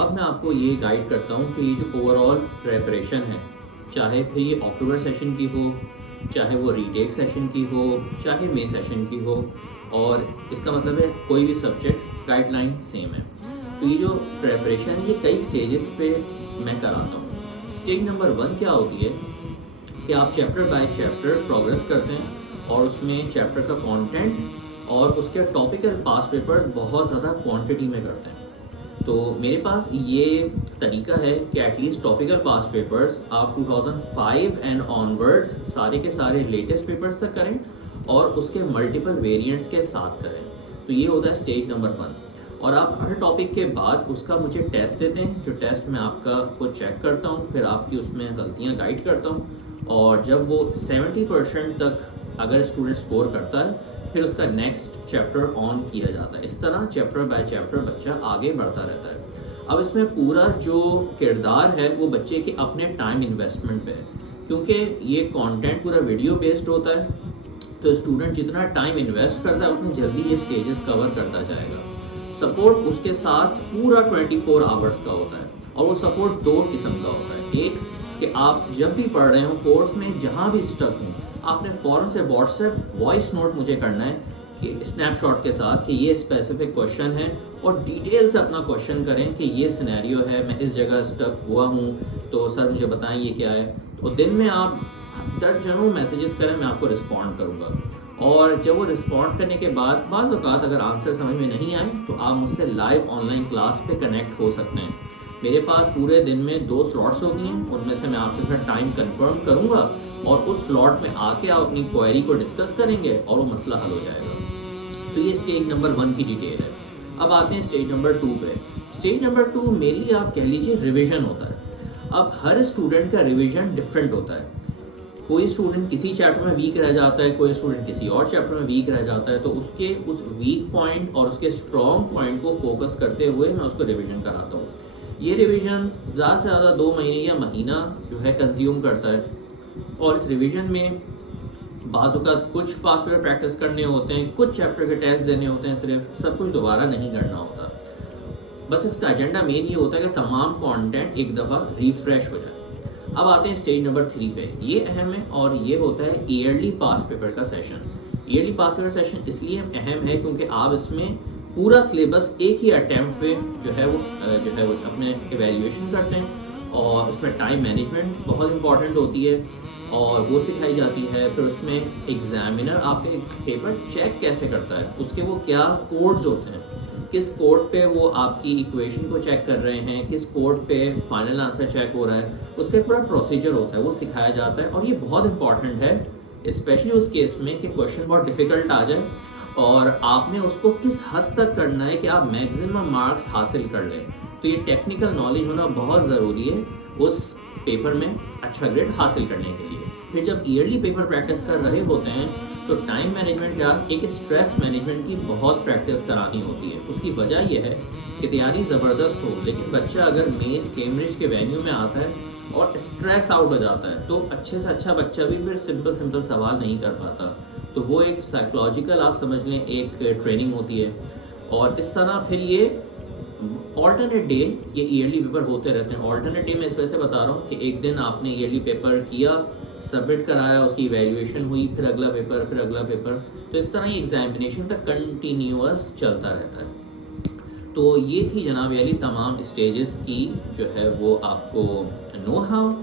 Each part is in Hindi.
अब मैं आपको ये गाइड करता हूँ कि ये जो ओवरऑल प्रेपरेशन है, चाहे फिर ये अक्टूबर सेशन की हो, चाहे वो रीटेक सेशन की हो, चाहे मई सेशन की हो, और इसका मतलब है कोई भी सब्जेक्ट गाइडलाइन सेम है। तो ये जो प्रेपरेशन है ये कई स्टेजेस पे मैं कराता हूँ। स्टेज नंबर 1 क्या होती है कि आप चैप्टर बाय चैप्टर प्रोग्रेस करते हैं और उसमें चैप्टर का कंटेंट और उसके टॉपिकल पास पेपर्स बहुत ज़्यादा क्वांटिटी में करते हैं। तो मेरे पास ये तरीका है कि एटलीस्ट टॉपिकल पास पेपर्स आप 2005 एंड ऑनवर्ड्स सारे के सारे लेटेस्ट पेपर्स तक करें और उसके मल्टीपल वेरिएंट्स के साथ करें। तो ये होता है स्टेज नंबर 1। और आप हर टॉपिक के बाद उसका मुझे टेस्ट देते हैं, जो टेस्ट मैं आपका खुद चेक करता हूँ, फिर आपकी उसमें गलतियाँ गाइड करता हूँ, और जब वो 70% तक अगर स्टूडेंट स्कोर करता है फिर उसका नेक्स्ट चैप्टर ऑन किया जाता है। इस तरह चैप्टर बाय चैप्टर बच्चा आगे बढ़ता रहता है। अब इसमें पूरा जो किरदार है वो बच्चे के अपने टाइम इन्वेस्टमेंट पे है, क्योंकि ये कंटेंट पूरा वीडियो बेस्ड होता है। तो स्टूडेंट जितना टाइम इन्वेस्ट करता है उतनी जल्दी ये स्टेजेस कवर करता जाएगा। सपोर्ट उसके साथ पूरा 24 आवर्स का होता है, और वो सपोर्ट 2 किस्म का होता है। एक कि आप जब भी पढ़ रहे हो कोर्स में, जहाँ भी स्टक हो, आपने फ़ौरन से व्हाट्सएप वॉइस नोट मुझे करना है कि स्नैपशॉट के साथ कि ये स्पेसिफिक क्वेश्चन है, और डिटेल से अपना क्वेश्चन करें कि ये सिनेरियो है, मैं इस जगह स्टक हुआ हूँ, तो सर मुझे बताएं ये क्या है। तो दिन में आप दर्जनों मैसेजेस करें, मैं आपको रिस्पॉन्ड करूँगा। और जब वो रिस्पॉन्ड करने के बाद बाज़ औक़ात अगर आंसर समझ में नहीं आए तो आप मुझसे लाइव ऑनलाइन क्लास पे कनेक्ट हो सकते हैं। मेरे पास पूरे दिन में 2 स्लॉट्स होती हैं, उनमें से मैं आपके साथ टाइम कंफर्म करूंगा और उस स्लॉट में आके आप अपनी क्वेरी को डिस्कस करेंगे और वो मसला हल हो जाएगा। तो ये स्टेज नंबर 1 की डिटेल है। अब आते हैं स्टेज नंबर 2 पे। स्टेज नंबर 2 मेनली आप कह लीजिए रिविजन होता है। अब हर स्टूडेंट का रिविजन डिफरेंट होता है। कोई स्टूडेंट किसी चैप्टर में वीक रह जाता है, कोई स्टूडेंट किसी और चैप्टर में वीक रह जाता है, तो उसके उस वीक पॉइंट और उसके स्ट्रॉन्ग पॉइंट को फोकस करते हुए मैं उसको रिविजन कराता हूँ। ये रिवीजन ज़्यादा से ज़्यादा 2 महीने या महीना जो है कंज्यूम करता है, और इस रिवीजन में बाज़ औक़ात कुछ पास पेपर प्रैक्टिस करने होते हैं, कुछ चैप्टर के टेस्ट देने होते हैं, सिर्फ सब कुछ दोबारा नहीं करना होता। बस इसका एजेंडा मेन ये होता है कि तमाम कंटेंट एक दफ़ा रिफ्रेश हो जाए। अब आते हैं स्टेज नंबर 3 पे। ये अहम है और ये होता है ईयरली पास पेपर का session. Yearly pass paper session इसलिए अहम है क्योंकि आप इसमें पूरा सिलेबस एक ही अटैम्प्ट पे जो है वो अपने इवैल्यूएशन करते हैं, और उसमें टाइम मैनेजमेंट बहुत इंपॉर्टेंट होती है और वो सिखाई जाती है। फिर उसमें एग्जामिनर आपके पेपर चेक कैसे करता है, उसके वो क्या कोड्स होते हैं, किस कोड पे वो आपकी इक्वेशन को चेक कर रहे हैं, किस कोड पे फाइनल आंसर चेक हो रहा है, उसका एक पूरा प्रोसीजर होता है, वो सिखाया जाता है। और ये बहुत इंपॉर्टेंट है स्पेशली उस केस में कि क्वेश्चन बहुत डिफिकल्ट आ जाए और आपने उसको किस हद तक करना है कि आप मैक्सिमम मार्क्स हासिल कर लें। तो ये टेक्निकल नॉलेज होना बहुत ज़रूरी है उस पेपर में अच्छा ग्रेड हासिल करने के लिए। फिर जब ईयरली पेपर प्रैक्टिस कर रहे होते हैं तो टाइम मैनेजमेंट या एक स्ट्रेस मैनेजमेंट की बहुत प्रैक्टिस करानी होती है। उसकी वजह यह है कि तैयारी ज़बरदस्त हो, लेकिन बच्चा अगर मेन कैम्ब्रिज के वेन्यू में आता है और स्ट्रेस आउट हो जाता है तो अच्छे से अच्छा बच्चा भी फिर सिंपल सवाल नहीं कर पाता। तो वो एक साइकोलॉजिकल आप समझ लें एक ट्रेनिंग होती है। और इस तरह फिर ये ऑल्टरनेट डे ये ईयरली पेपर होते रहते हैं। ऑल्टरनेट डे मैं इस वजह से बता रहा हूँ कि एक दिन आपने ईयरली पेपर किया, सबमिट कराया, उसकी इवैल्यूएशन हुई, फिर अगला पेपर, फिर अगला पेपर, तो इस तरह ये एग्जामिनेशन तक कंटिन्यूअस चलता रहता है। तो ये थी जनाब याली तमाम स्टेजेस की जो है वो आपको नो हाउ।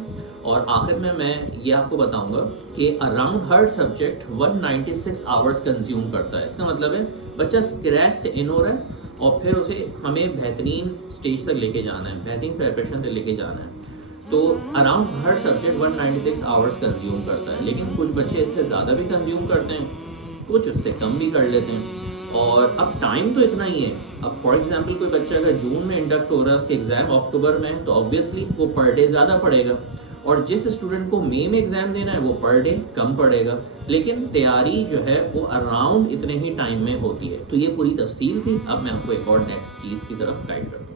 और आखिर में मैं ये आपको बताऊंगा कि अराउंड हर सब्जेक्ट 196 आवर्स कंज्यूम करता है। इसका मतलब है बच्चा स्क्रैच से इन हो रहा है और फिर उसे हमें बेहतरीन स्टेज तक लेके जाना है, बेहतरीन प्रिपरेशन तक लेके जाना है। तो अराउंड हर सब्जेक्ट 196 आवर्स कंज्यूम करता है, लेकिन कुछ बच्चे इससे ज़्यादा भी कंज्यूम करते हैं, कुछ उससे कम भी कर लेते हैं। और अब टाइम तो इतना ही है। अब फॉर एग्जांपल कोई बच्चा अगर जून में इंडक्ट हो रहा है, उसके एग्ज़ाम अक्टूबर में, तो ऑब्वियसली वो पर डे ज़्यादा पड़ेगा, और जिस स्टूडेंट को मई में एग्जाम देना है वो पर डे कम पड़ेगा, लेकिन तैयारी जो है वो अराउंड इतने ही टाइम में होती है। तो ये पूरी तफसील थी। अब मैं आपको एक और नेक्स्ट चीज़ की तरफ गाइड करता हूँ।